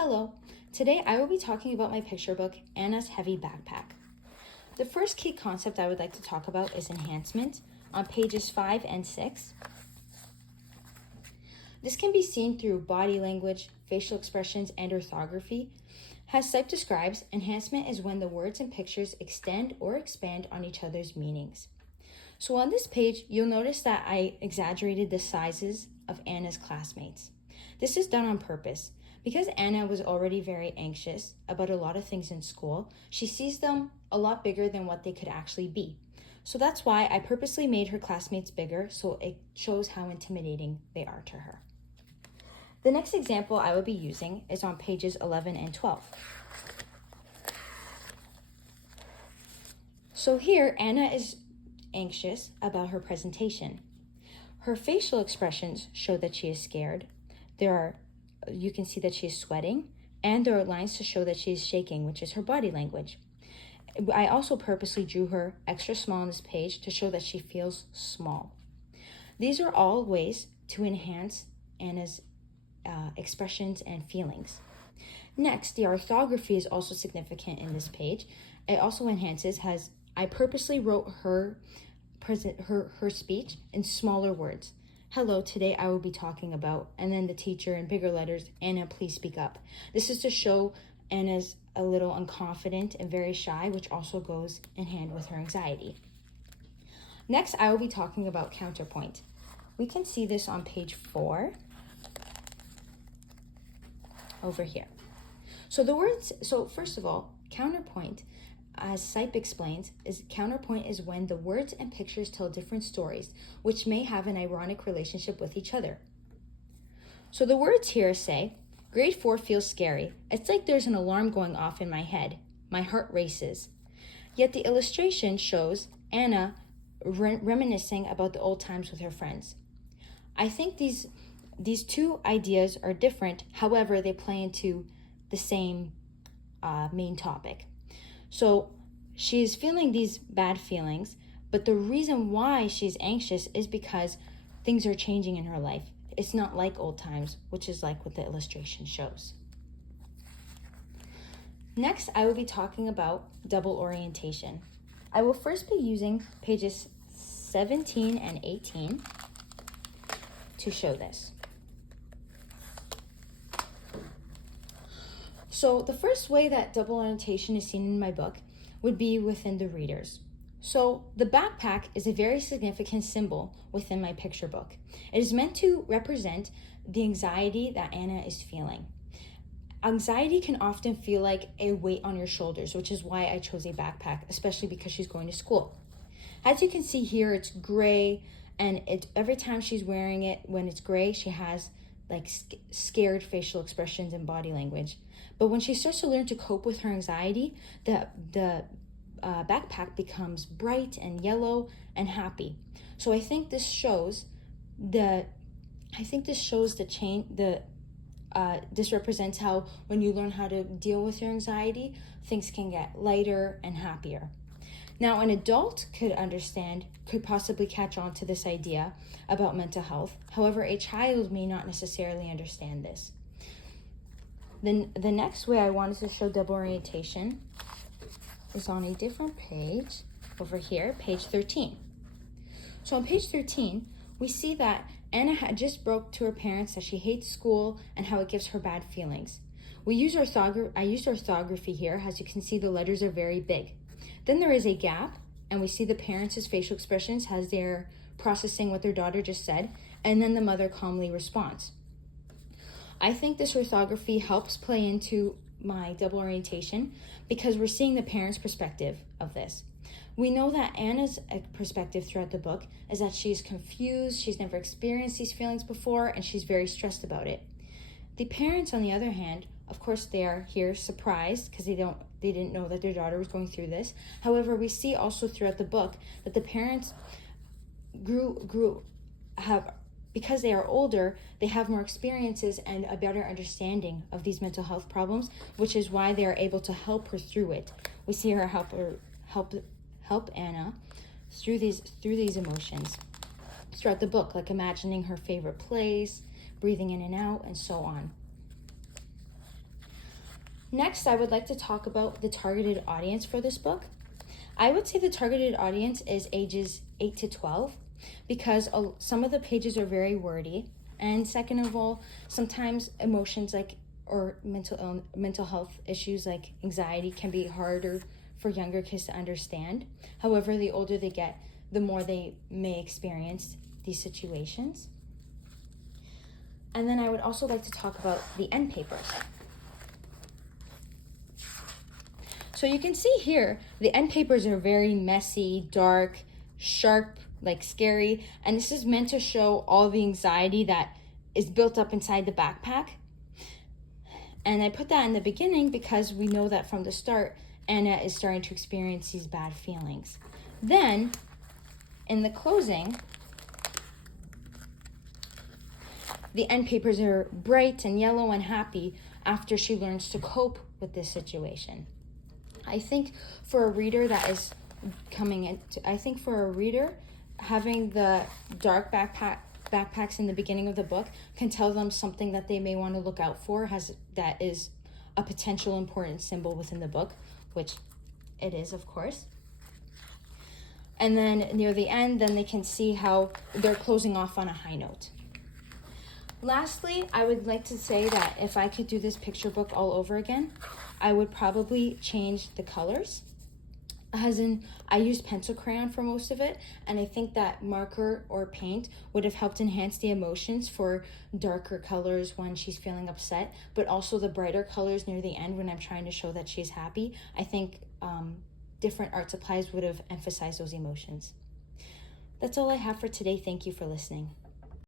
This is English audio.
Hello, today I will be talking about my picture book, Anna's Heavy Backpack. The first key concept I would like to talk about is enhancement on pages 5 and 6. This can be seen through body language, facial expressions, and orthography. As type describes, enhancement is when the words and pictures extend or expand on each other's meanings. So on this page, you'll notice that I exaggerated the sizes of Anna's classmates. This is done on purpose. Because Anna was already very anxious about a lot of things in school, she sees them a lot bigger than what they could actually be. So that's why I purposely made her classmates bigger so it shows how intimidating they are to her. The next example I will be using is on pages 11 and 12. So here, Anna is anxious about her presentation. Her facial expressions show that she is scared. You can see that she is sweating, and there are lines to show that she is shaking, which is her body language. I also purposely drew her extra small on this page to show that she feels small. These are all ways to enhance Anna's expressions and feelings. Next, the orthography is also significant in this page. It also enhances, I purposely wrote her speech in smaller words. Hello, today I will be talking about, and then the teacher in bigger letters, Anna, please speak up. This is to show Anna's a little unconfident and very shy, which also goes in hand with her anxiety. Next, I will be talking about counterpoint. We can see this on page 4 over here. So first of all, counterpoint, as Sipe explains, counterpoint is when the words and pictures tell different stories, which may have an ironic relationship with each other. So the words here say, grade 4 feels scary. It's like there's an alarm going off in my head. My heart races. Yet the illustration shows Anna reminiscing about the old times with her friends. I think these two ideas are different, however, they play into the same main topic. So she's feeling these bad feelings, but the reason why she's anxious is because things are changing in her life. It's not like old times, which is like what the illustration shows. Next, I will be talking about double orientation. I will first be using pages 17 and 18 to show this. So the first way that double orientation is seen in my book would be within the readers. So the backpack is a very significant symbol within my picture book. It is meant to represent the anxiety that Anna is feeling. Anxiety can often feel like a weight on your shoulders, which is why I chose a backpack, especially because she's going to school. As you can see here, it's gray, and every time she's wearing it, when it's gray, she has like scared facial expressions and body language. But when she starts to learn to cope with her anxiety, the backpack becomes bright and yellow and happy. So I think this shows this represents how when you learn how to deal with your anxiety, things can get lighter and happier. Now, an adult could possibly catch on to this idea about mental health. However, a child may not necessarily understand this. Then the next way I wanted to show double orientation is on a different page over here, page 13. So on page 13, we see that Anna had just broke to her parents that she hates school and how it gives her bad feelings. I used orthography here. As you can see, the letters are very big. Then there is a gap, and we see the parents' facial expressions as they're processing what their daughter just said, and then the mother calmly responds. I think this orthography helps play into my double orientation because we're seeing the parents' perspective of this. We know that Anna's perspective throughout the book is that she's confused, she's never experienced these feelings before, and she's very stressed about it. The parents, on the other hand, of course, they are here surprised because they didn't know that their daughter was going through this. However, we see also throughout the book that the parents because they are older, they have more experiences and a better understanding of these mental health problems, which is why they are able to help her through it. We see her help Anna through these emotions throughout the book, like imagining her favorite place, breathing in and out, and so on. Next, I would like to talk about the targeted audience for this book. I would say the targeted audience is ages 8 to 12 because some of the pages are very wordy. And second of all, sometimes emotions or mental health issues like anxiety can be harder for younger kids to understand. However, the older they get, the more they may experience these situations. And then I would also like to talk about the end papers. So you can see here, the end papers are very messy, dark, sharp, like scary, and this is meant to show all the anxiety that is built up inside the backpack. And I put that in the beginning because we know that from the start, Anna is starting to experience these bad feelings. Then, in the closing, the end papers are bright and yellow and happy after she learns to cope with this situation. I think for a reader that is coming in, having the dark backpacks in the beginning of the book can tell them something that they may want to look out for, that is a potential important symbol within the book, which it is, of course. And then near the end, then they can see how they're closing off on a high note. Lastly, I would like to say that if I could do this picture book all over again, I would probably change the colors. As in, I used pencil crayon for most of it, and I think that marker or paint would have helped enhance the emotions for darker colors when she's feeling upset, but also the brighter colors near the end when I'm trying to show that she's happy. I think different art supplies would have emphasized those emotions. That's all I have for today. Thank you for listening.